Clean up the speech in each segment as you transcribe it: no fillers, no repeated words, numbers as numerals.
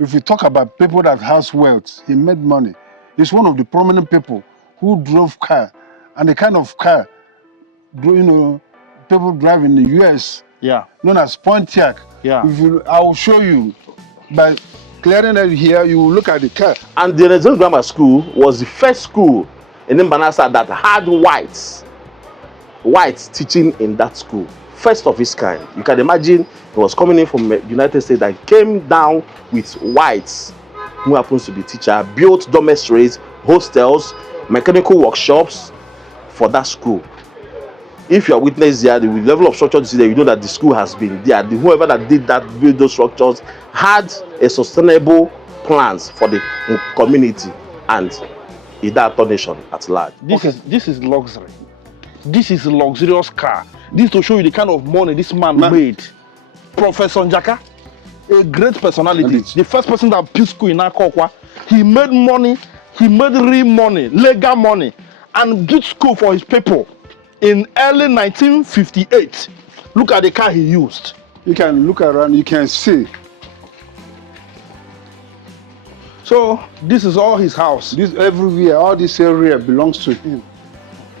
if you talk about people that has wealth, he made money. He's one of the prominent people who drove car, and the kind of car, people drive in the U.S. Yeah. Known as Pontiac. Yeah. I will show you by clearing it here. You will look at the car. And the Renaissance Grammar School was the first school in Mbanasa that had whites teaching in that school. First of its kind. You can imagine he was coming in from the United States that came down with whites who happens to be teacher, built dormitories, hostels, mechanical workshops for that school. If you are witness there, the level of structure there, you know that the school has been there. Whoever that did that, build those structures, had a sustainable plans for the community and that nation at large. This is luxury. This is a luxurious car. This to show you the kind of money this man made. Professor Njaka, a great personality. The first person that built school in Akokwa. He made money. He made real money, legal money, and built school for his people in early 1958. Look at the car he used. You can look around. You can see. So this is all his house. This everywhere, all this area belongs to him.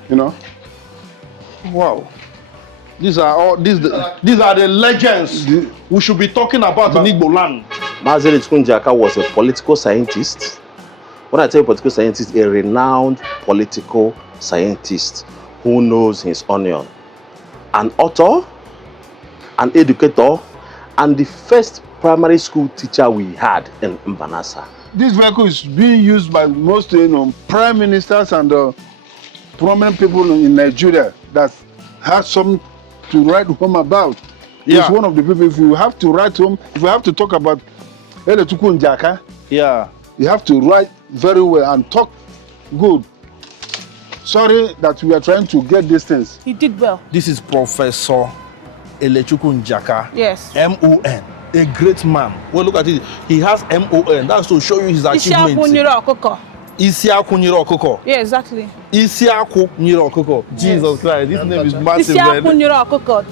You know. Wow. These are the legends we should be talking about in Igbo land. Elechukwu Njaka was a political scientist. When I tell you political scientist, a renowned political scientist who knows his onion. An author, an educator, and the first primary school teacher we had in Mbanasa. This vehicle is being used by most prime ministers and prominent people in Nigeria that has something to write home about. Yeah. He's one of the people. If you have to write home, if you have to talk about Elechukwu Njaka, yeah, you have to write very well and talk good. Sorry that we are trying to get these things. He did well. This is Professor Elechukwu Njaka. Yes. M.O.N. A great man. Well, look at it. He has M.O.N. That's to show you his achievements. Isiaku Nyiro Okoko. Yeah, exactly. Isiaku Nyiro Okoko. Jesus Christ, this name is massive. Isiaku Nyiro Okoko.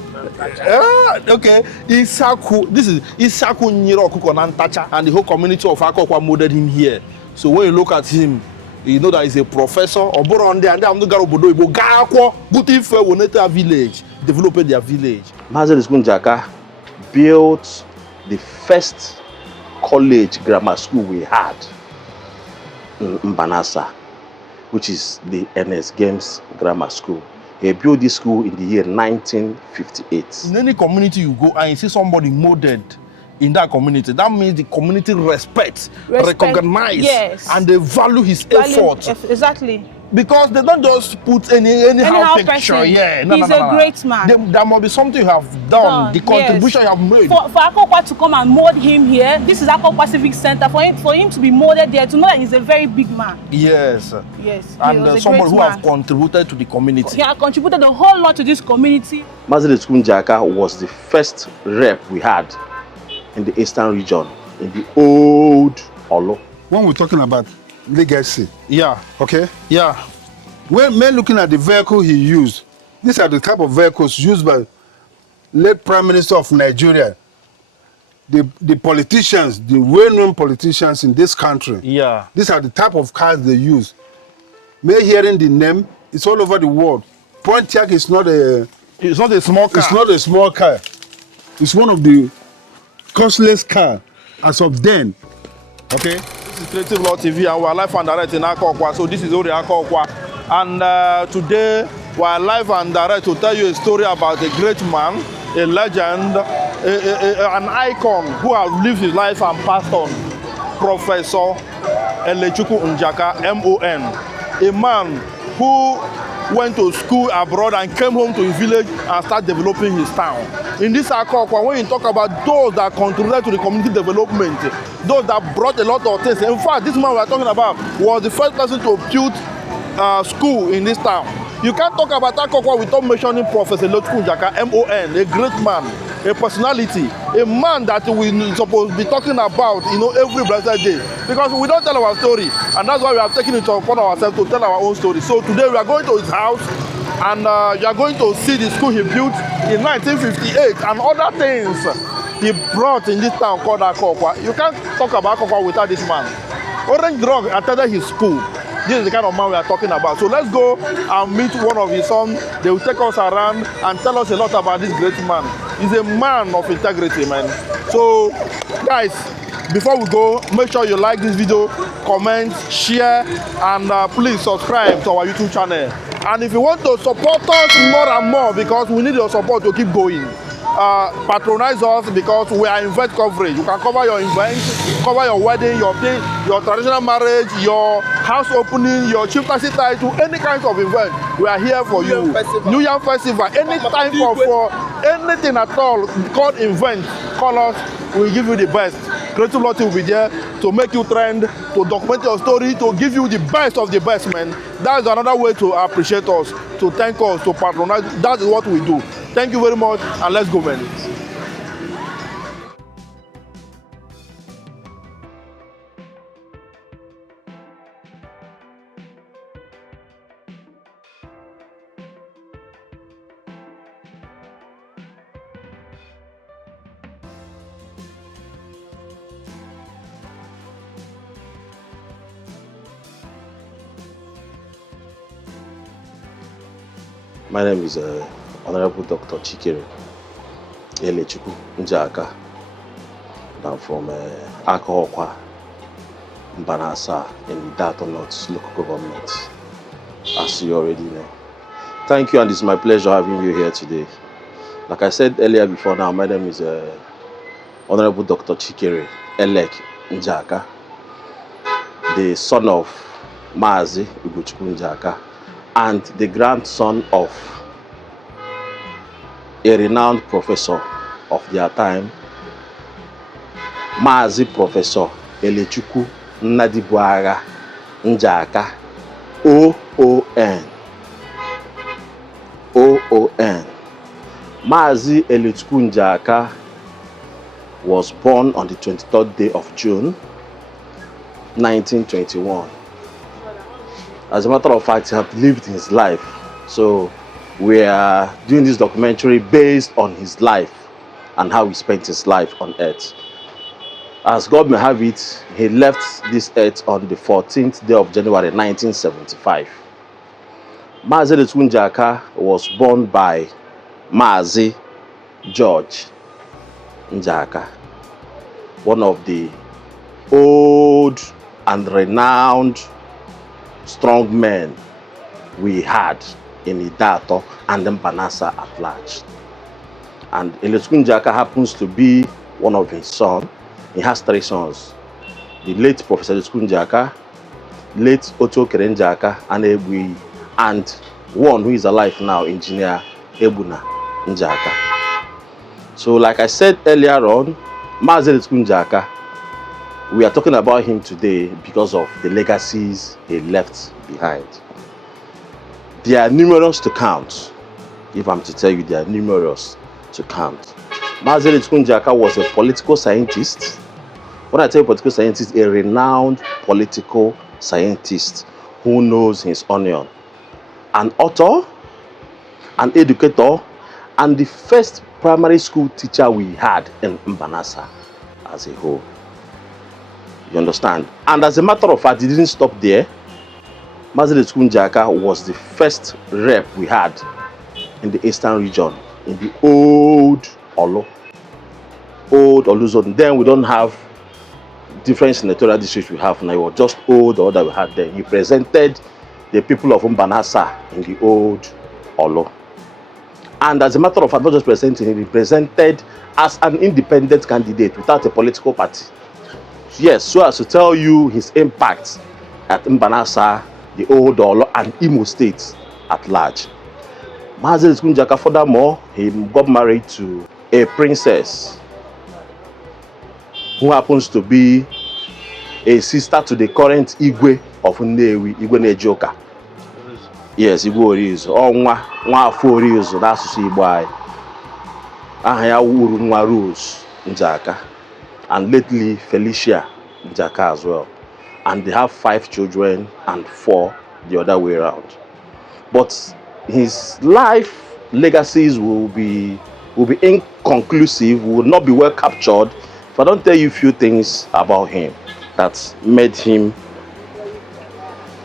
Okay, Isaku. This is Isaku Nyiro Okoko Nantacha, and the whole community of Akokwa molded him here. So when you look at him, you know that he's a professor. Oboronde and I'm the Garobodo Ibo Gakwo Butife Woneta village, developed their village. Elechukwu Njaka built the first college grammar school we had in Mbanasa, which is the NS Games Grammar School. He built this school in the year 1958. In any community you go and you see somebody molded in that community, that means the community recognize, yes, and they value his effort. Exactly. Because they don't just put anyhow picture. Person. Yeah, He's a great man. There must be something you have done, the contribution you have made. For Akokwa to come and mold him here, this is Akokwa Civic Center, for him to be molded there, to know that he's a very big man. Yes. Yes. And somebody who have contributed to the community. He has contributed a whole lot to this community. Elechukwu Njaka was the first rep we had in the eastern region, in the old Olo. When we're talking about legacy. Yeah. Okay? Yeah. When men looking at the vehicle he used, these are the type of vehicles used by late Prime Minister of Nigeria. The politicians, the well-known politicians in this country. Yeah. These are the type of cars they use. May hearing the name, it's all over the world. Pontiac is not a... It's not a small car. It's not a small car. It's one of the costliest cars as of then. Okay? This is Creative Law TV and we are live and direct in Akokwa. So this is Ori Akokwa. And today we are live and direct to tell you a story about a great man, a legend, an icon who has lived his life and passed on. Professor Elechukwu Njaka, M.O.N. A man who went to school abroad and came home to his village and started developing his town. In this Akokwa, when you talk about those that contributed to the community development, those that brought a lot of things. In fact, this man we are talking about was the first person to build school in this town. You can't talk about Akokwa without mentioning Professor Elechukwu Njaka, M.O.N., a great man, a personality, a man that we supposed to be talking about, every blessed day. Because we don't tell our story, and that's why we have taken it upon ourselves to tell our own story. So today we are going to his house, and you are going to see the school he built in 1958 and other things he brought in this town called Akokwa. You can't talk about Akokwa without this man. Orange Drug attended his school. This is the kind of man we are talking about. So let's go and meet one of his sons. They will take us around and tell us a lot about this great man. He's a man of integrity, man. So, guys, before we go, make sure you like this video, comment, share, and please subscribe to our YouTube channel. And if you want to support us more and more, because we need your support to keep going, patronize us, because we are event coverage. You can cover your events, cover your wedding, your traditional marriage, your house opening, your chieftaincy title, any kind of event. We are here for you. New Year Festival, any time for anything at all called event, call us. We'll give you the best. Creative Lottery will be there to make you trend, to document your story, to give you the best of the best, man. That is another way to appreciate us, to thank us, to patronize. That is what we do. Thank you very much, and let's go, man. My name is Honorable Dr. Chikere Elechukwu, Njaka. I'm from Akokwa, Mbanasa, in the Dato North local government, as you already know. Thank you, and it's my pleasure having you here today. Like I said earlier before now, my name is Honorable Dr. Chikere Njaka, the son of Maazi Ugochukwu Njaka, and the grandson of a renowned professor of their time, Maazi Professor Elechukwu Njaka, OON. Maazi Elechukwu Njaka was born on the 23rd day of June, 1921. As a matter of fact, he had lived his life. So we are doing this documentary based on his life and how he spent his life on earth. As God may have it, he left this earth on the 14th day of January 1975. Maazi Elechukwu Njaka was born by Maazi George Njaka, one of the old and renowned strong men we had in Idato and Mbanasa at large. And Elechukwu Njaka happens to be one of his sons. He has 3 sons. The late Professor Elechukwu Njaka, late Otokere Njaka, and one who is alive now, Engineer Ebuna Njaka. So like I said earlier on, Maazi Elechukwu Njaka, we are talking about him today because of the legacies he left behind. They are numerous to count. If I'm to tell you, they are numerous to count. Maazi Elechukwu Njaka was a political scientist. When I tell you political scientist, a renowned political scientist who knows his onion. An author, an educator, and the first primary school teacher we had in Mbanasa as a whole. You understand? And as a matter of fact, it didn't stop there. Maazi Elechukwu Njaka was the first rep we had in the eastern region, in the old Olu zone. Then we don't have different senatorial districts we have now. It was just old or that we had then. He presented the people of Mbanasa in the old Olu. And as a matter of fact, not just presenting, he presented as an independent candidate without a political party. Yes, so as to tell you his impact at Mbanasa, the old Olo, and Imo State at large. Maazi Elechukwu Njaka, furthermore, he got married to a princess who happens to be a sister to the current Igwe of Nnewi, Igwe Nejoka. Yes, Igwe Orizu. Nwa afọ Orizu n'asụsụ Igbo anyị. Aha ya wuru nwa Rose Njaka. And lately Felicia Njaka as well. And they have 5 children and 4 the other way around. But his life legacies will will be inconclusive, will not be well captured if I don't tell you a few things about him that made him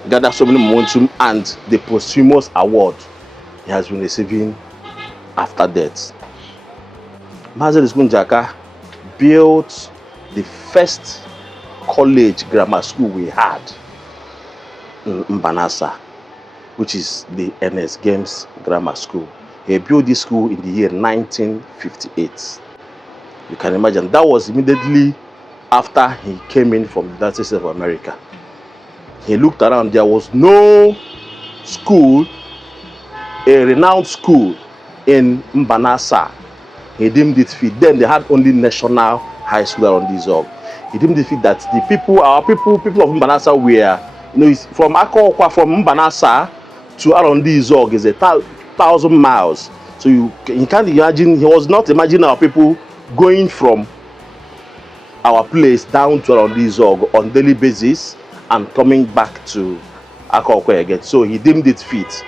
gather so many momentum and the posthumous award he has been receiving after death. Mazi Elechukwu Njaka built the first college grammar school we had in Mbanasa, which is the NS Games Grammar School. He built this school in the year 1958. You can imagine that was immediately after he came in from the United States of America. He looked around, there was no school, a renowned school in Mbanasa. He deemed it fit. Then they had only national high school around this org. He deemed it fit that the people, people of Mbanasa were, from Akokwa, from Mbanasa to around this org is 1,000 miles. So you can't imagine, he was not imagining our people going from our place down to around this org on daily basis and coming back to Akokwa again. So he deemed it fit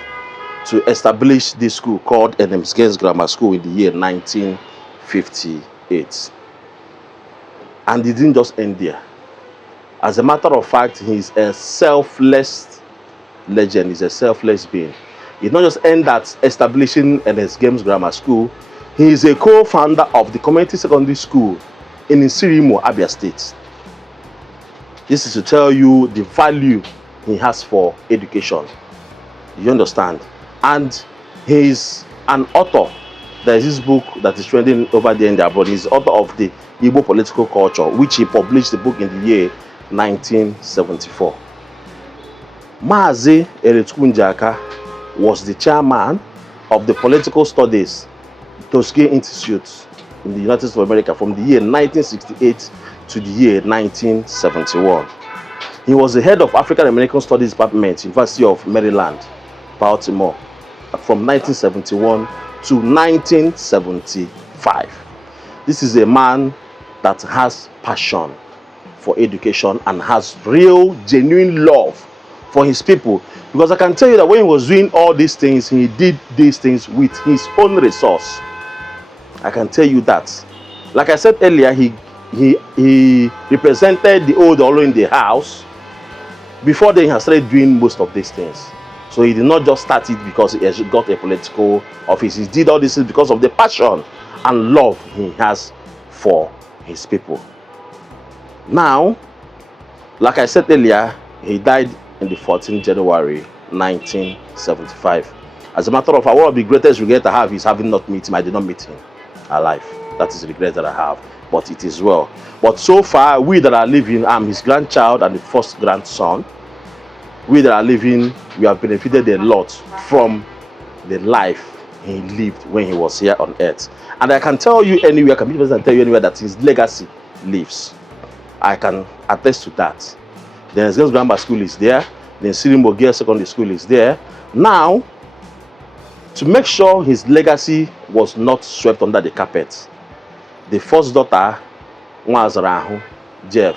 to establish this school called NS Games Grammar School in the year 1958. And it didn't just end there. As a matter of fact, he's a selfless legend, he's a selfless being. It not just end at establishing NS Games Grammar School, he is a co-founder of the community secondary school in Nsirimo, Abia State. This is to tell you the value he has for education. You understand? And he is an author. There is this book that is trending over there in the abroad. He's author of the Igbo Political Culture, which he published the book in the year 1974. Mazi Elechukwu Njaka was the chairman of the Political Studies Tuskegee Institute in the United States of America from the year 1968 to the year 1971. He was the head of African American Studies Department, University of Maryland, Baltimore, from 1971 to 1975. This is a man that has passion for education and has real, genuine love for his people. Because I can tell you that when he was doing all these things, he did these things with his own resource. I can tell you that. Like I said earlier, he represented the old Olo in the house. Before then, he had started doing most of these things. So he did not just start it because he got a political office. He did all this because of the passion and love he has for his people. Now, like I said earlier, he died in the 14th January 1975. As a matter of fact, one of the greatest regrets I have is having not met him. I did not meet him alive. That is the regret that I have. But it is well. But so far, we that are living, I'm his grandchild and the first grandson. We that are living, we have benefited a lot from the life he lived when he was here on earth. And I can tell you anywhere, I can tell you anywhere that his legacy lives. I can attest to that. The NS Games Grammar School is there. The Nsirimo Girls Secondary School is there. Now, to make sure his legacy was not swept under the carpet, the first daughter, Nwazarahu, Jeff,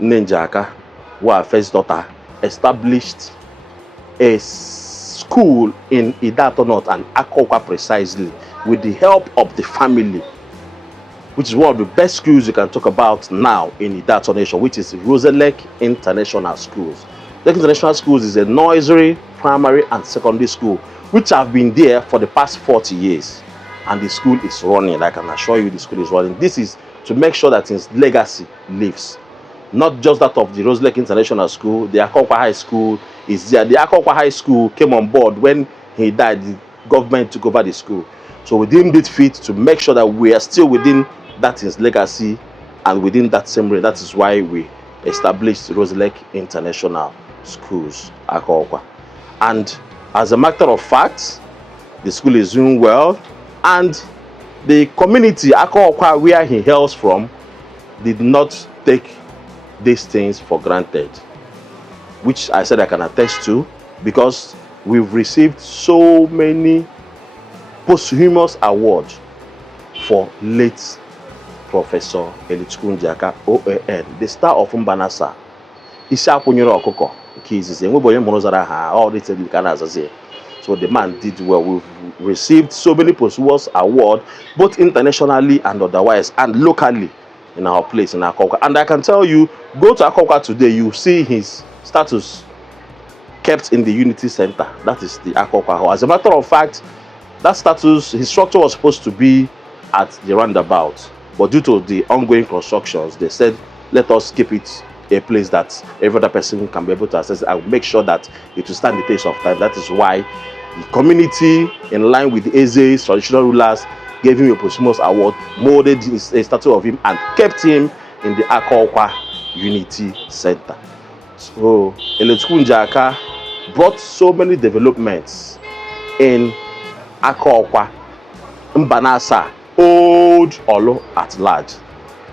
Njaka, who our first daughter, established a school in Idato North and Akokwa precisely with the help of the family, which is one of the best schools you can talk about now in Idato Nation, which is Roselek International Schools. Roselek International Schools is a nursery, primary and secondary school which have been there for the past 40 years. And the school is running. I can assure you the school is running. This is to make sure that his legacy lives. Not just that of the Roselek International School, the Akokwa High School is there. The Akokwa High School came on board when he died. The government took over the school. So we deemed it fit to make sure that we are still within that his legacy and within that same way. That is why we established Roselek International Schools, Akokwa. And as a matter of fact, the school is doing well. And the community, Akokwa, where he hails from, did not take these things for granted, which I said I can attest to, because we've received so many posthumous awards for late Professor Elechukwu Njaka, OAN, the star of Mbanasa. Isi akwụnyere ọkụkọ nke izizi, enwebe onye mụrụ zara ha, all this So the man did well. We've received so many posthumous awards, both internationally and otherwise, and locally in our place in Akokwa. And I can tell you, go to Akokwa today, you see his status kept in the Unity Center. That is the Akokwa Hall. As a matter of fact, that status, his structure was supposed to be at the roundabout, but due to the ongoing constructions, they said, let us keep it a place that every other person can be able to access. I will make sure that it will stand the test of time. That is why the community, in line with the Eze's traditional rulers, gave him a posthumous award, molded a statue of him, and kept him in the Akokwa Unity Center. So Elechukwu Njaka brought so many developments in Akokwa, Mbanasa, Old Olo at large.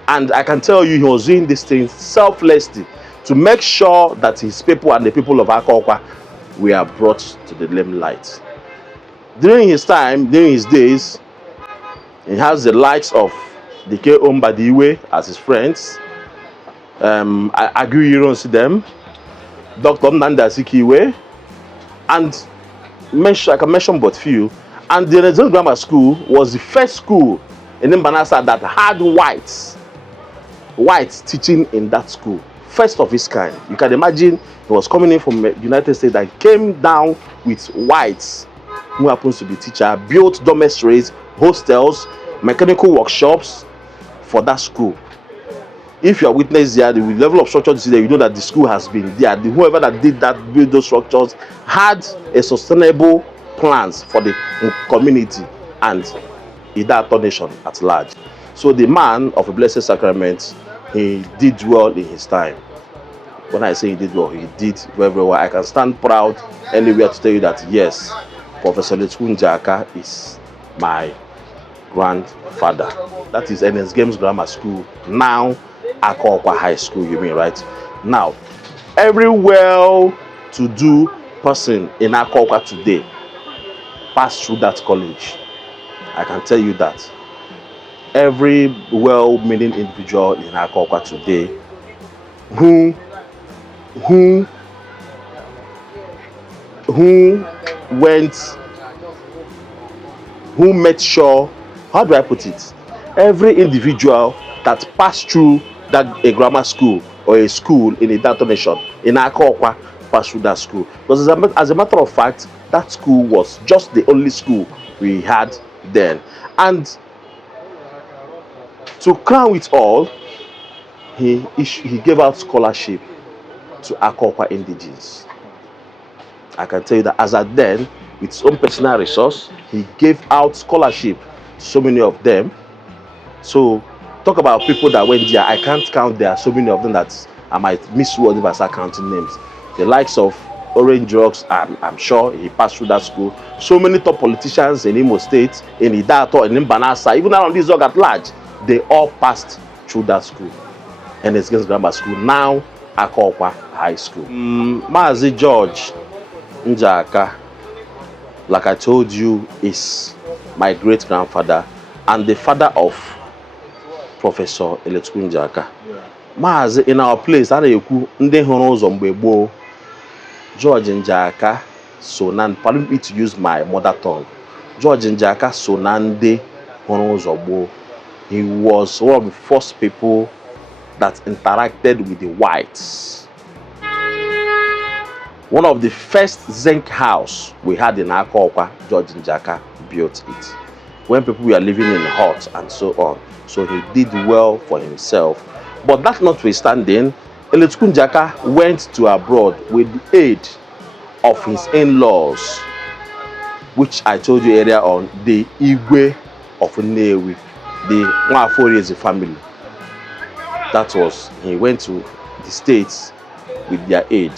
And I can tell you, he was doing these things selflessly to make sure that his people and the people of Akokwa were brought to the limelight. During his time, during his days, he has the likes of Dike Ombadiwe as his friends. I agree you don't see them. Dr. Nanda Sikiwe, and I can mention but few. And the Renaissance Grammar School was the first school in Mbanasa that had whites teaching in that school. First of its kind. You can imagine he was coming in from the United States that came down with whites who happens to be teacher, built dormitories, hostels, mechanical workshops for that school. If you are witness there, the level of structure you see there, you know that the school has been there. Whoever that did that, build those structures, had a sustainable plans for the community and Idato nation at large. So the man of a blessed sacrament, he did well in his time. When I say he did well, he did very, very well. I can stand proud anywhere to tell you that yes, Professor Elechukwu Njaka is my grandfather. That is NS Games Grammar School, now Akokwa High School, you mean, right? Now, every well-to-do person in Akokwa today passed through that college. I can tell you that. Every well-meaning individual in Akokwa today who made sure, how do I put it? Every individual that passed through a grammar school or a school in a Idato nation in Akokwa passed through that school. Because as a matter of fact, that school was just the only school we had then. And to crown it all, he gave out scholarship to Akokwa indigenes. I can tell you that as at then, with his own personal resource, he gave out scholarship to so many of them. So talk about people that went there. I can't count. There are so many of them that I might miss word if I start counting names. The likes of Orange Drugs, I'm sure he passed through that school. So many top politicians in Imo State, in Idato, in Mbanasa, even around this org at large, they all passed through that school. And it's against Grammar School, now Akokwa High School. Mazi George Njaka, like I told you, is my great-grandfather and the father of Professor Elechukwu Njaka. Mazi, in our place, Nde Horozo Mbebo, George Njaka, Sonan, pardon me to use my mother tongue. George Njaka, Sonande Horozo. He was one of the first people that interacted with the whites. One of the first zinc house we had in Akokwa, George Njaka built it. When people were living in huts and so on. So he did well for himself. But that notwithstanding, Elechukwu Njaka went to abroad with the aid of his in-laws, which I told you earlier on, the Igwe of Nnewi, the Nwaforeze family. That was, he went to the States with their aid.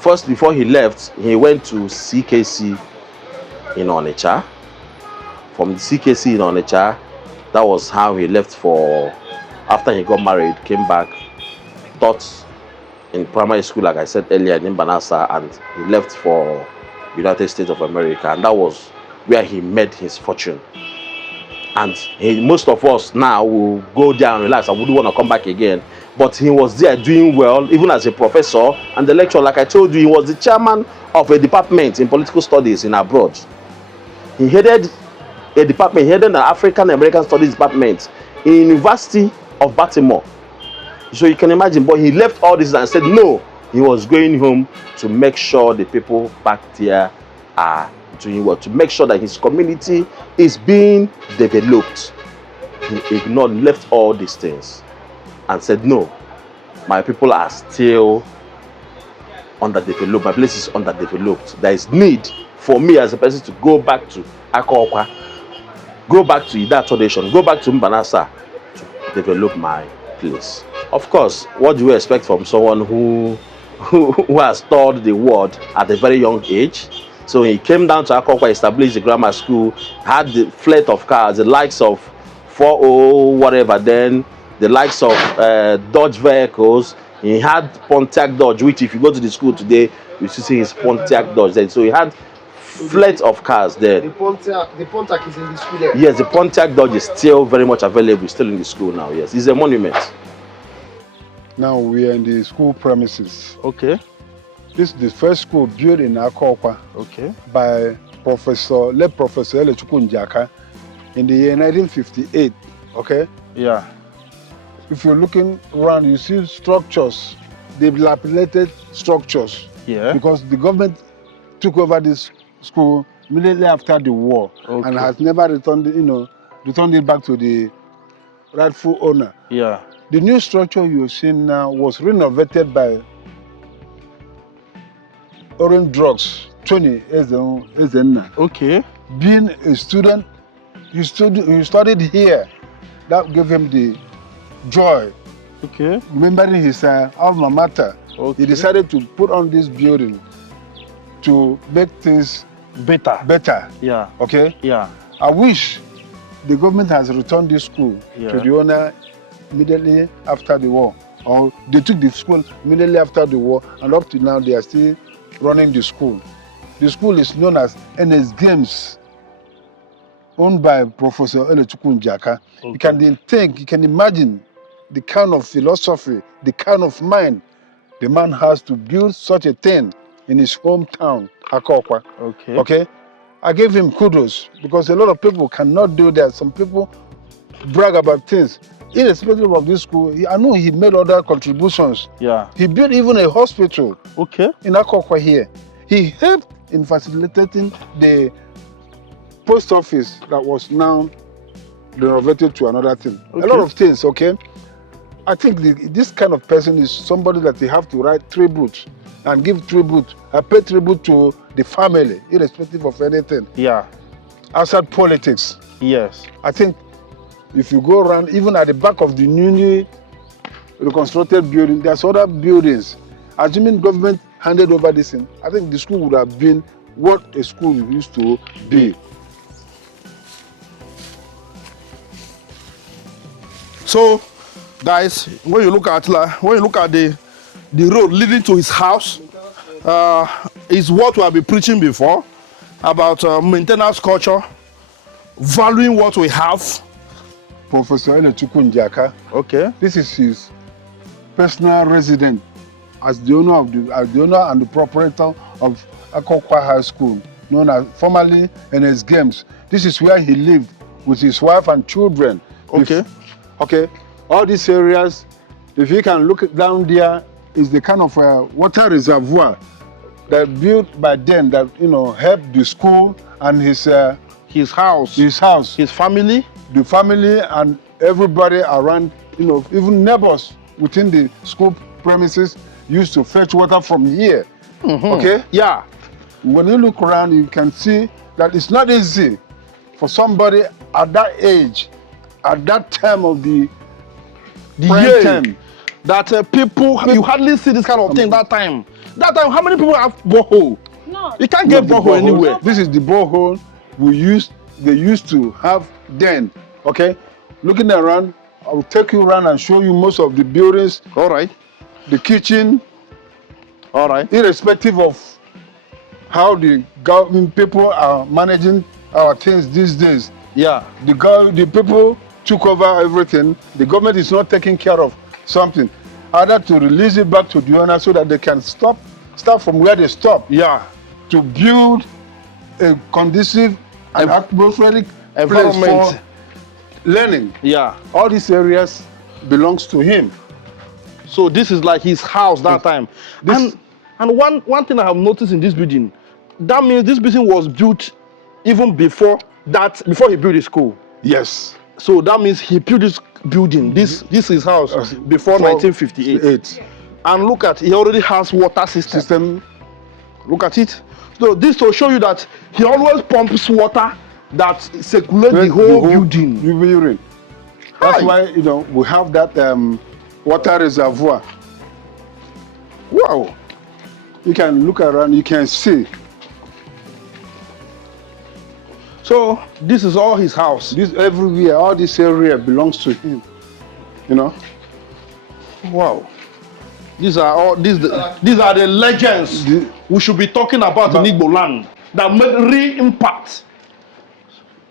First, before he left, he went to CKC in Onitsha. From the CKC in Onitsha, that was how he left for, after he got married, came back, taught in primary school, like I said earlier, in Mbanasa, and he left for United States of America, and that was where he made his fortune. And most of us now will go there and relax. I wouldn't want to come back again. But he was there doing well, even as a professor and the lecturer. Like I told you, he was the chairman of a department in political studies in abroad. He headed a department, he headed an African American Studies department in University of Baltimore. So you can imagine, but he left all this and said no, he was going home to make sure the people back there are doing well, to make sure that his community is being developed. He ignored, left all these things and said no, my people are still underdeveloped, my place is underdeveloped. There is need for me as a person to go back to Akokwa, go back to that tradition, go back to Mbanasa to develop my place. Of course, what do you expect from someone who has toured the world at a very young age? So he came down to Akokwa, established a grammar school, had the fleet of cars, the likes of 40 whatever, then the likes of Dodge vehicles. He had Pontiac Dodge, which if you go to the school today, you see his Pontiac Dodge then. So he had fleet of cars there. The Pontiac is in the school there. Yes, the Pontiac Dodge is still very much available, still in the school now. Yes, it's a monument. Now we are in the school premises. Okay. This is the first school built in Akokwa Okay. by late Professor Elechukwu Njaka in the year 1958. Okay. Yeah. If you're looking around, you see structures, dilapidated structures. Yeah. Because the government took over this school immediately after the war, Okay. and has never returned it back to the rightful owner. Yeah. The new structure you're seeing now was renovated by Orange Drugs, 20 Ezenna. Okay. Being a student, he studied here. That gave him the joy. Okay. Remembering his alma mater, Okay. he decided to put on this building to make things better. Yeah. Okay? Yeah. I wish the government has returned this school Yeah. to the owner immediately after the war. Or they took the school immediately after the war, and up to now they are still running the school. The school is known as NS Games, owned by Professor Elechukwu Njaka. Okay. You can think, you can imagine the kind of philosophy, the kind of mind the man has to build such a thing in his hometown, Akokwa. Okay. Okay? I gave him kudos because a lot of people cannot do that. Some people brag about things. Irrespective of this school, I know he made other contributions. Yeah. He built even a hospital Okay. in Akokwa here. He helped in facilitating the post office that was now renovated to another thing. Okay. A lot of things, okay? I think this kind of person is somebody that they have to write tribute and give tribute, pay tribute to the family, irrespective of anything. Yeah. Outside politics, Yes. I think if you go around, even at the back of the newly reconstructed building, there's other buildings. Assuming government handed over this thing, I think the school would have been what a school used to be. So, guys, when you look at the road leading to his house, is what we have been preaching before about maintenance culture, valuing what we have. Professor Elechukwu Njaka, Okay. this is his personal residence as the owner and the proprietor of Akokwa High School, known as formerly NS Games. This is where he lived with his wife and children. Okay. Okay, all these areas, if you can look down there, is the kind of water reservoir that built by then that helped the school and his house, his family. the family and everybody around, even neighbors within the school premises used to fetch water from here. Mm-hmm. Okay? Yeah. When you look around, you can see that it's not easy for somebody at that age, at that time of the prime year time. That people, you hardly see this kind of thing that time. That time, how many people have borehole? No. You can't get The borehole anywhere. This is the borehole they used to have then. Okay? Looking around, I will take you around and show you most of the buildings, All right. the kitchen, All right. irrespective of how the government people are managing our things these days. Yeah. The people took over everything. The government is not taking care of something. Either to release it back to the owner so that they can start from where they stop. Yeah. to build a conducive and atmospheric environment place for learning. Yeah. All these areas belongs to him. So this is like his house that time. And one thing I have noticed in this building, that means this building was built even before he built the school. Yes. So that means he built this building. This is his house before 1958. And look at, he already has water system. Look at it. So this to show you that he always pumps water that circulates the whole building. That's why we have that water reservoir. Wow. You can look around, you can see. So this is all his house. This everywhere, all this area belongs to him. Wow. These are the legends we should be talking about in Igbo land that made real impact.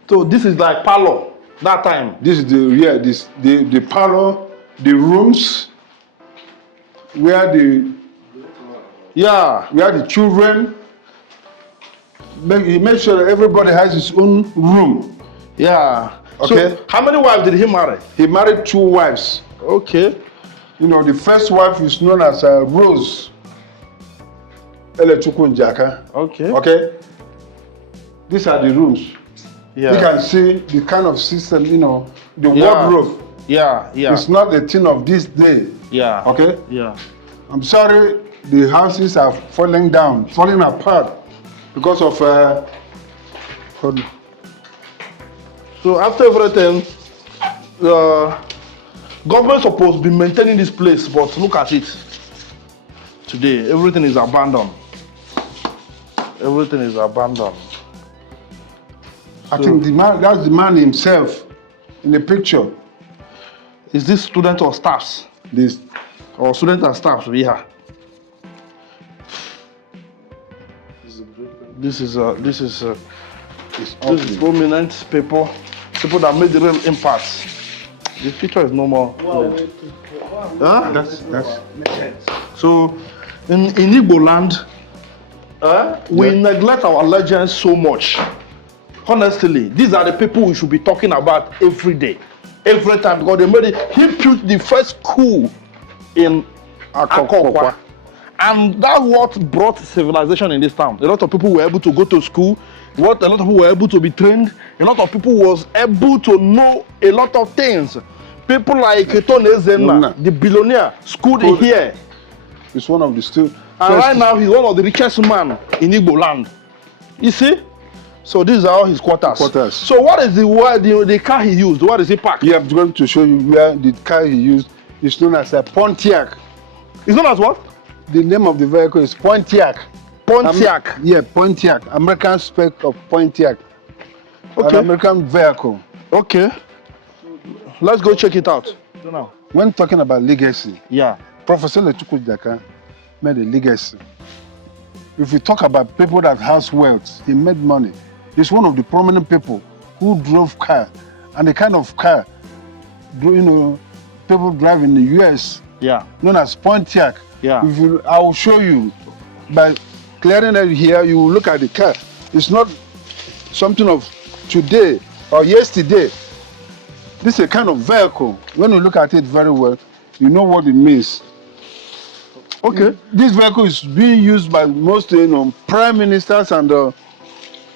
So this is like parlor that time. This is the parlor, the rooms where the children. He made sure that everybody has his own room. Yeah. Okay. So how many wives did he marry? He married 2 wives. Okay. The first wife is known as Rose Elechukwu Njaka. Okay. Okay. These are the rooms. Yeah. You can see the kind of system, the wardrobe. Yeah. It's not the thing of this day. Yeah. Okay. Yeah. I'm sorry, the houses are falling apart because of. So after everything, government supposed to be maintaining this place, but look at it. Today, everything is abandoned. Everything is abandoned. I think that's the man himself in the picture. Is this student or staffs? This. Or student and staffs, yeah. This is prominent people that made the real impact. This picture is no more. Huh? That's So in Igbo land, we neglect our legends so much. Honestly, these are the people we should be talking about every day, every time, because they made it. He built the first school in Akokwa. And that's what brought civilization in this town. A lot of people were able to go to school. A lot of people were able to be trained. A lot of people was able to know a lot of things. People like Tone Zenna, the billionaire, schooled here. He's one of the students. And right now, he's one of the richest men in Igbo land. You see? So these are all his quarters. So what is the car he used? What is he parked? Yeah, I'm going to show you where the car he used is known as a Pontiac. It's known as what? The name of the vehicle is Pontiac. Pontiac? Pontiac. American spec of Pontiac. Okay. An American vehicle. Okay. Let's go check it out. When talking about legacy, Professor Elechukwu made a legacy. If we talk about people that has wealth, he made money. He's one of the prominent people who drove car, and the kind of car, people drive in the US, known as Pontiac. I will show you. By clearing it here, you will look at the car. It's not something of today or yesterday. This is a kind of vehicle. When you look at it very well, you know what it means. Okay. This vehicle is being used by most, prime ministers and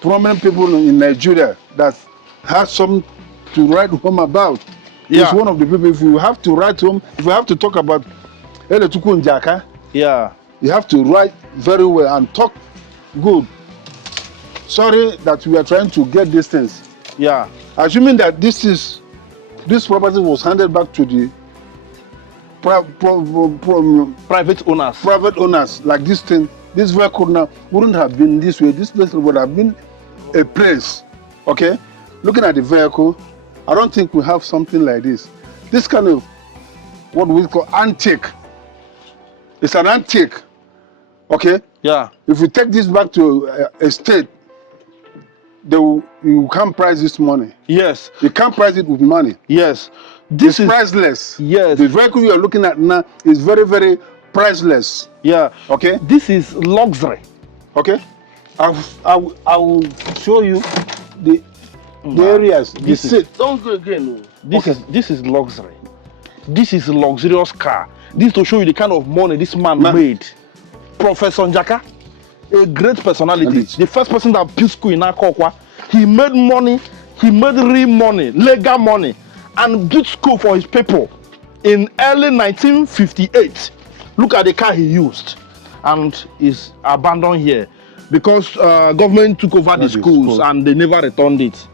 prominent people in Nigeria that has something to write home about. He's one of the people. If you have to write home, if you have to talk about Elechukwu Njaka, you have to write very well and talk good. Sorry that we are trying to get this things. Assuming that this property was handed back to the private owners, like this thing, this vehicle now wouldn't have been this way. This place would have been a place. Okay? Looking at the vehicle, I don't think we have something like this. This kind of what we call antique. It's an antique. Okay? If you take this back to a state, you can't price this money. You can't price it with money. This is priceless. The vehicle you are looking at now is very, very priceless. Okay? This is luxury. Okay? I will show you the areas. Don't go again. This is luxury. This is a luxurious car. This to show you the kind of money this man made. Professor Njaka, a great personality. The first person that built school in Akokwa. He made money. He made real money, legal money, and built school for his people in early 1958. Look at the car he used, and is abandoned here because government took over the schools and they never returned it.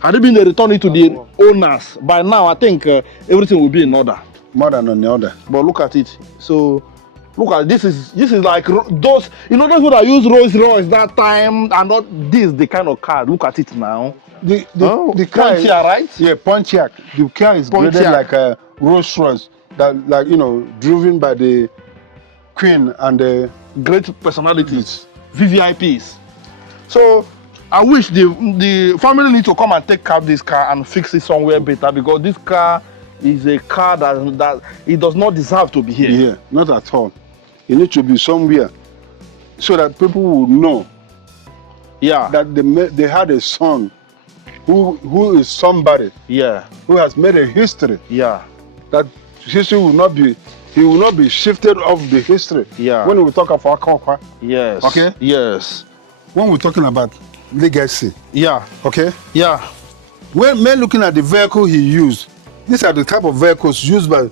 Had it been they returned it to the owners, by now I think everything will be in order. More than on the order. But look at it. So look at this is like those, you know, those who that use Rolls Royce that time and not this the kind of car. Look at it now. The car is, right? Yeah, Pontiac. The car is graded like a Rolls Royce that, like, you know, driven by the Queen and the great personalities, VVIPs. So I wish the family need to come and take care of this car and fix it somewhere better, because this car is a car that it does not deserve to be here. Yeah, not at all. It needs to be somewhere so that people will know. Yeah. That they had a son who is somebody. Yeah. Who has made a history. Yeah. That history will not be, he will not be shifted off the history. Yeah. When we talk about Akokwa. Yes. Okay? Yes. When we're talking about legacy. Yeah. Okay? Yeah. When men looking at the vehicle he used, these are the type of vehicles used by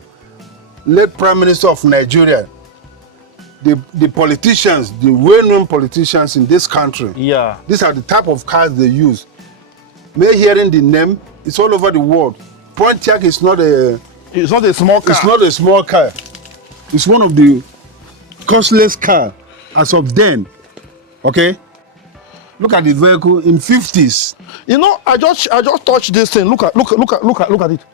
late Prime Minister of Nigeria. The politicians, the well-known politicians in this country. Yeah. These are the type of cars they use. May hearing the name, it's all over the world. Pontiac is not a... It's not a small car. It's not a small car. It's one of the costliest cars as of then. Okay? Look at the vehicle in 50s. You know, I just touched this thing. Look at it. Look at it.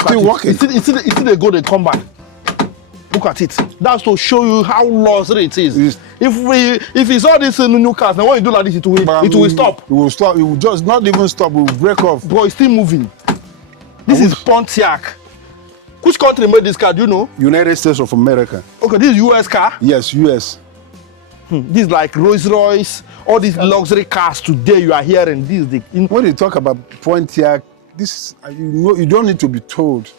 Still working. It's still they go, they come back. Look at it. That's to show you how luxury it is. If it's all these new cars, now when you do like this, it will stop. It will stop. It will just not even stop. It will break off. But it's still moving. This is Pontiac. Which country made this car? Do you know? United States of America. Okay, this is US car. Yes, US. This is like Rolls Royce. All these luxury cars today you are hearing. This is the. When you talk about Pontiac, this you don't need to be told.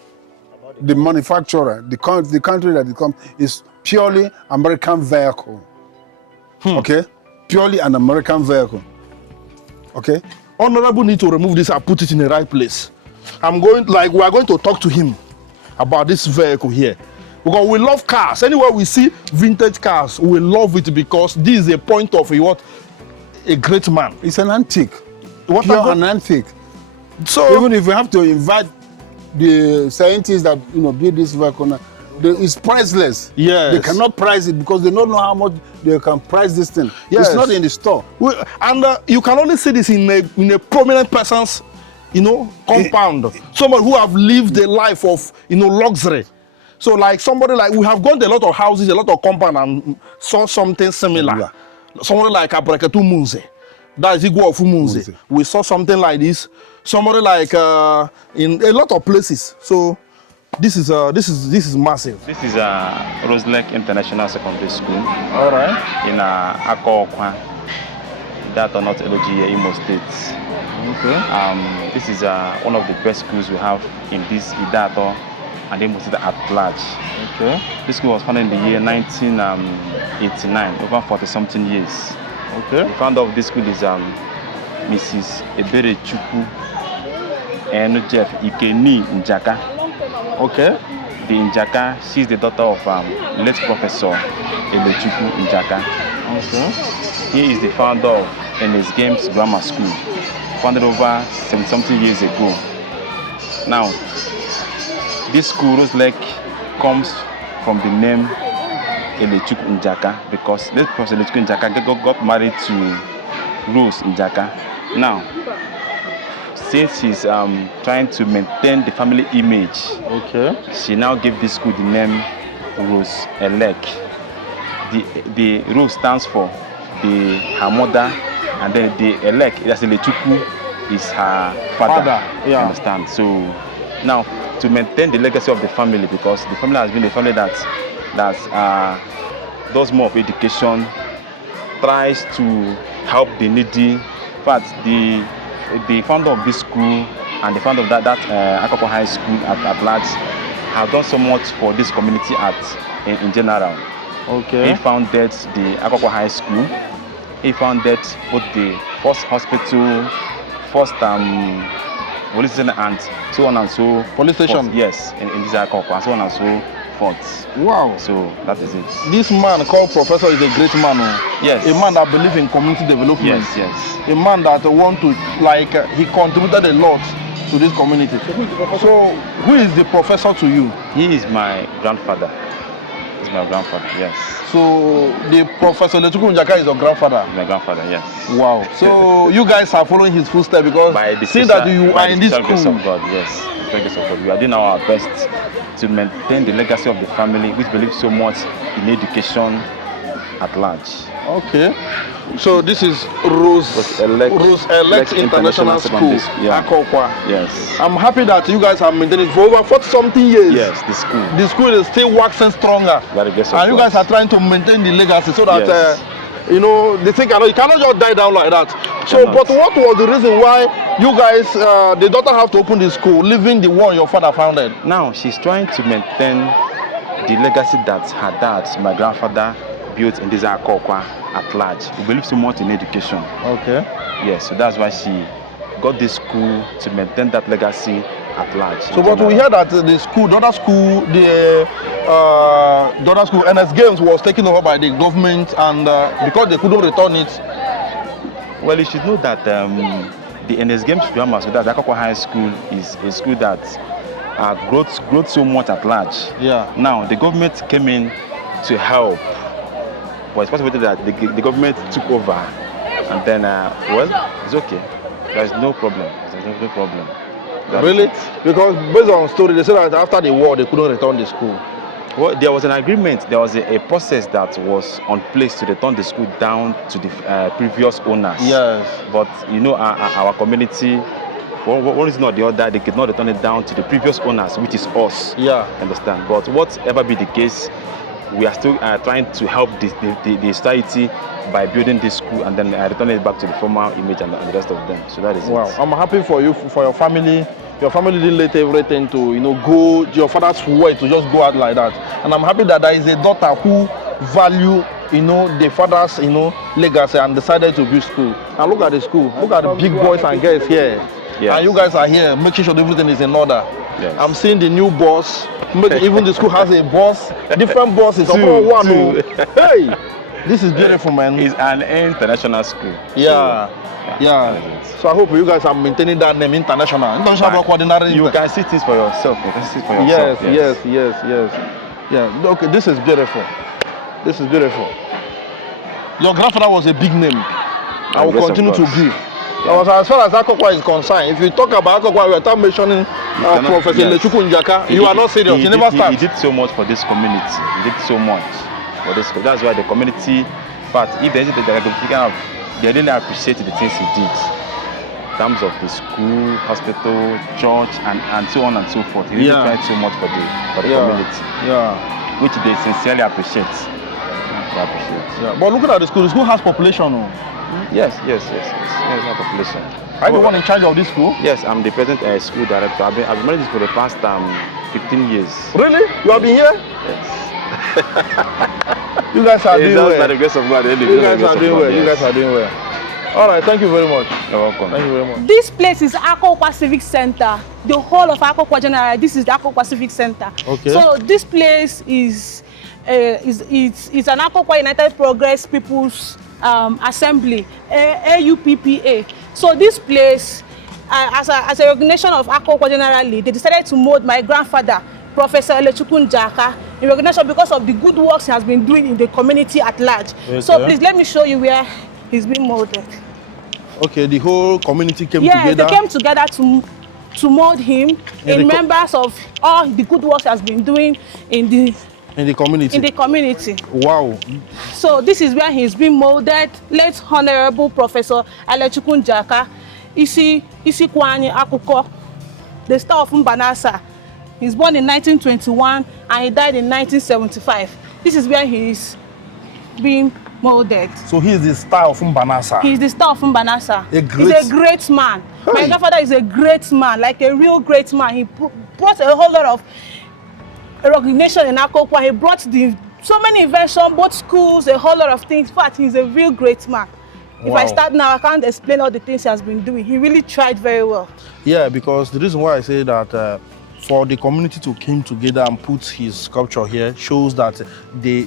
The manufacturer, the country that it comes is purely American vehicle. Okay, purely an American vehicle. Okay. Honorable need to remove this and put it in the right place. We are going to talk to him about this vehicle here, because we love cars. Anywhere we see vintage cars, we love it because this is a point of a great man. It's an antique. Pure an antique. So even if we have to invite the scientists that build this vehicle now, it's priceless. Yes. They cannot price it because they don't know how much they can price this thing. Yes. It's not in the store. And you can only see this in a prominent person's compound. Somebody who have lived a life of luxury. So like somebody like, we have gone to a lot of houses, a lot of compound, and saw something similar. Yeah. Somebody like Abreketu Munze. That is Igwe of Munze. We saw something like this. Somebody like in a lot of places. So this is massive. This is Rose Lake International Secondary School. All right. In Akokwa, that or not LGA, Imo State. Okay. This is one of the best schools we have in this Idato and Imo State at large. Okay. This school was founded in the year 1989, over 40-something years. Okay. The founder of this school is Mrs. Elechukwu and Jeff Ikeni Njaka. Okay. The Njaka, she's the daughter of late Professor Elechukwu Njaka. Okay. He is the founder of NS Games Grammar School, founded over 70-something years ago. Now, this school, Rose Lake, comes from the name Elechukwu Njaka because late Professor Elechukwu Njaka got married to Rose Njaka. Now, since she's trying to maintain the family image, okay, she now gave this school the name Rose Elek. The Rose stands for her mother, and then the Elek, that's Elechukwu, is her father. Yeah. You understand? So now, to maintain the legacy of the family, because the family has been a family that does more of education tries to help the needy. In fact, the founder of this school and the founder of that Akokwa High School at large have done so much for this community in general. Okay. He founded the Akokwa High School. He founded both the first hospital, first police station, and so on and so Police station? forth. Yes, in this Akokwa, and so on and so forth. Wow. So that is it. This man called Professor is a great man. Yes. A man that believes in community development. Yes, yes. A man that want to, he contributed a lot to this community. So, who is the professor to you? He is my grandfather. He's my grandfather, yes. So, the Professor Elechukwu Njaka is your grandfather? My grandfather, yes. Wow. So, you guys are following his footsteps because see that you are in this school. Grace of God, yes. By the grace of God. We are doing our best to maintain the legacy of the family, which believes so much in education at large. Okay. So this is Rose Elect International School, yeah. Akokwa. Yes. I'm happy that you guys have maintained it for over 40-something years. Yes, the school. The school is still waxing stronger. By the grace of and you God. guys are trying to maintain the legacy so that Yes. the thing you cannot just die down like that. So, but what was the reason why you guys, the daughter have to open the school, leaving the one your father founded? Now she's trying to maintain the legacy that her dad, my grandfather, built in this Akokwa at large. We believe so much in education. Okay. Yes, so that's why she got this school to maintain that legacy at large. So, but we heard that the school, the other school, NS Games was taken over by the government, and because they couldn't return it. Well, you should know that the NS Games Grammar School, that Akokwa High School, is a school that growth so much at large. Yeah. Now the government came in to help. Well, it's possible that the government took over, and then well, it's okay. There's no problem. There's no problem. Really? Because based on story, they said that after the war they couldn't return the school. Well, there was an agreement. There was a process that was on place to return the school down to the previous owners. Yes. But you know, our community, for one reason or the other, they could not return it down to the previous owners, which is us. Yeah. Understand? But whatever be the case, we are still trying to help the society by building this school and then returning it back to the former image and the rest of them. So that is wow. it. I'm happy for you, for your family. Your family didn't let everything to go your father's way to just go out like that. And I'm happy that there is a daughter who value the father's legacy and decided to build school. And look at the school. Look at the big boys and girls here. Yes. And you guys are here making sure everything is in order. Yes. I'm seeing the new boss. Even the school has a boss, different bosses. Two. Hey, this is beautiful, man. It's an international school. Yeah. Yeah. So I hope you guys are maintaining that name international. You can see things for yourself. You can see it for yourself. Yes. Yeah. Okay, this is beautiful. This is beautiful. Your grandfather was a big name. I will continue to be. Yeah. As far as Akokwa is concerned, if you talk about Akokwa, we are mentioning Professor Elechukwu Njaka. You are not serious. You never start. He did so much for this community. He did so much for this. That's why the community. But if there's anything they really appreciate the things he did in terms of the school, hospital, church, and so on and so forth. He really tried so much for the community. Yeah. Which they sincerely appreciate. They appreciate. Yeah. But looking at the school has population. Yes, have population. Are you the one in charge of this school? Yes, I'm the present school director. I've been managing this for the past 15 years. Really? You have been here? Yes. You guys are doing well. By the grace of God. You guys are doing well. You guys are doing well. All right, thank you very much. You're welcome. Thank you very much. This place is Akokwa Civic Center. The whole of Akokwa General, this is the Akokwa Civic Center. Okay. So this place is an Akokwa United Progress People's Assembly, AUPPA. So this place, as a recognition of Akokwa generally, they decided to mold my grandfather, Professor Elechukwu Njaka, in recognition because of the good works he has been doing in the community at large. Okay. So please let me show you where he's been molded. Okay, the whole community came together. Yeah, they came together to mold him in members of all the good works he has been doing in the community. Wow. So this is where he's been molded. Late Honorable Professor Elechukwu Njaka, Isi Kwani Akokwa, the star of Mbanasa. He's born in 1921 and he died in 1975. This is where he's being molded. So he is the star of Mbanasa. He's the star of Mbanasa. He's a great man. Hey. My grandfather is a great man, like a real great man. He brought a whole lot of recognition in Akokwa. He brought so many inventions, both schools, a whole lot of things. In fact, he's a real great man. If I start now, I can't explain all the things he has been doing. He really tried very well. Yeah, because the reason why I say that for the community to come together and put his sculpture here shows that they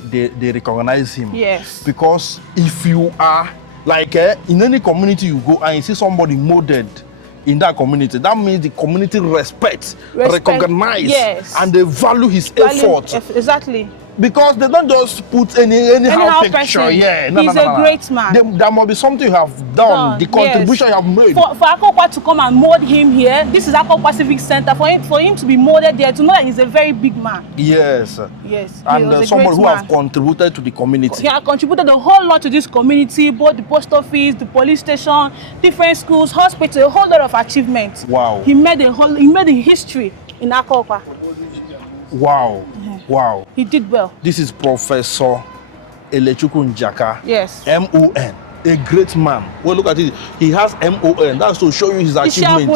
recognize him. Yes. Because if you are like in any community you go and you see somebody molded in that community, that means the community recognize, yes, and they value his effort. Exactly. Because they don't just put anyhow picture. Person. Yeah, he's a great man. There must be something you have done, the contribution you have made. For Akokwa to come and mold him here, this is Akokwa Civic Center. For him to be molded there, to know that he's a very big man. Yes. Yes. And somebody who has contributed to the community. He has contributed a whole lot to this community, both the post office, the police station, different schools, hospitals, a whole lot of achievements. Wow. He made a history in Akokwa. Wow. Wow. He did well. This is Professor Elechukwu Njaka. Yes. M.O.N. A great man. Well, look at it. He has M.O.N. That's to show you his achievements.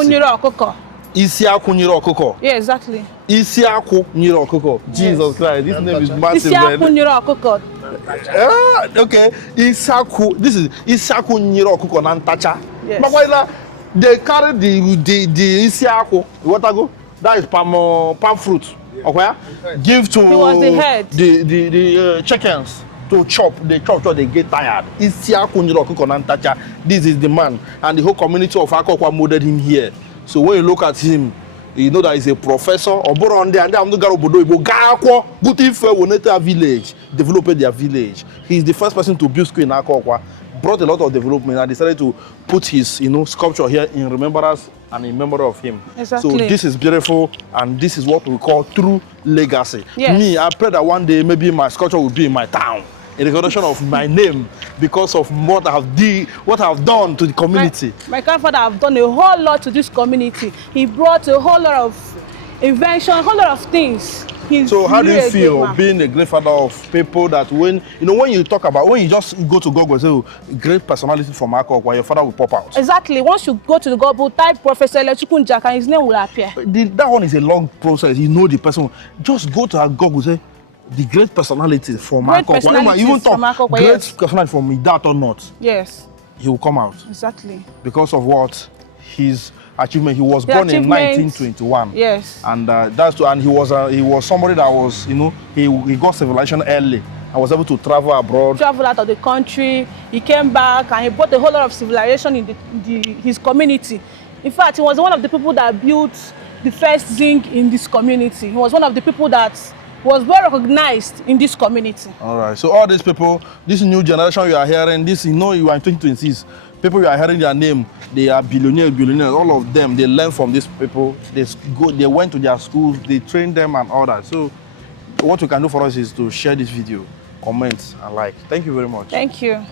Isiaku Nyiro Okoko. Yeah, exactly. Isiaku Nyiro Okoko. Jesus Christ, this name is massive. Isiaku Nyiro Okoko. Okay. Isiaku. This is Isiaku Nyiro Okoko Nantacha. Yes. But they carry the Isiaku. What I go? That is palm fruit. Okay, give to he was the head. The chickens to chop. They chop till they get tired. This is the man, and the whole community of Akokwa molded him here. So when you look at him, you know that he's a professor. Village developed their village. He's the first person to build school in Akokwa. Brought a lot of development and decided to put his sculpture here in remembrance and in memory of him. Exactly. So this is beautiful, and this is what we call true legacy. Yes. Me, I pray that one day maybe my sculpture will be in my town in recognition of my name because of what I have done to the community. My grandfather have done a whole lot to this community. He brought a whole lot of invention, a whole lot of things. So how do you feel being a great father of people that when you talk about, when you just go to Google and say, oh, great personality from Akokwa, your father will pop out? Exactly. Once you go to the Google, type Professor Elechukwu Njaka, his name will appear. That one is a long process. You know the person. Just go to Google and say, the great personality from Akokwa. Even talk great personality from Idat or not. Yes. He will come out. Exactly. Because of what? His achievement. He was born in 1921. Yes. And he was somebody that was, he got civilization early. I was able to travel abroad. Travel out of the country. He came back and he brought a whole lot of civilization in his community. In fact, he was one of the people that built the first zinc in this community. He was one of the people that was well recognized in this community. All right. So all these people, this new generation you are hearing, you are in 2026. People you are hearing their name, they are billionaires, all of them, they learn from these people. They went to their schools, they trained them and all that. So what we can do for us is to share this video, comment and like. Thank you very much. Thank you.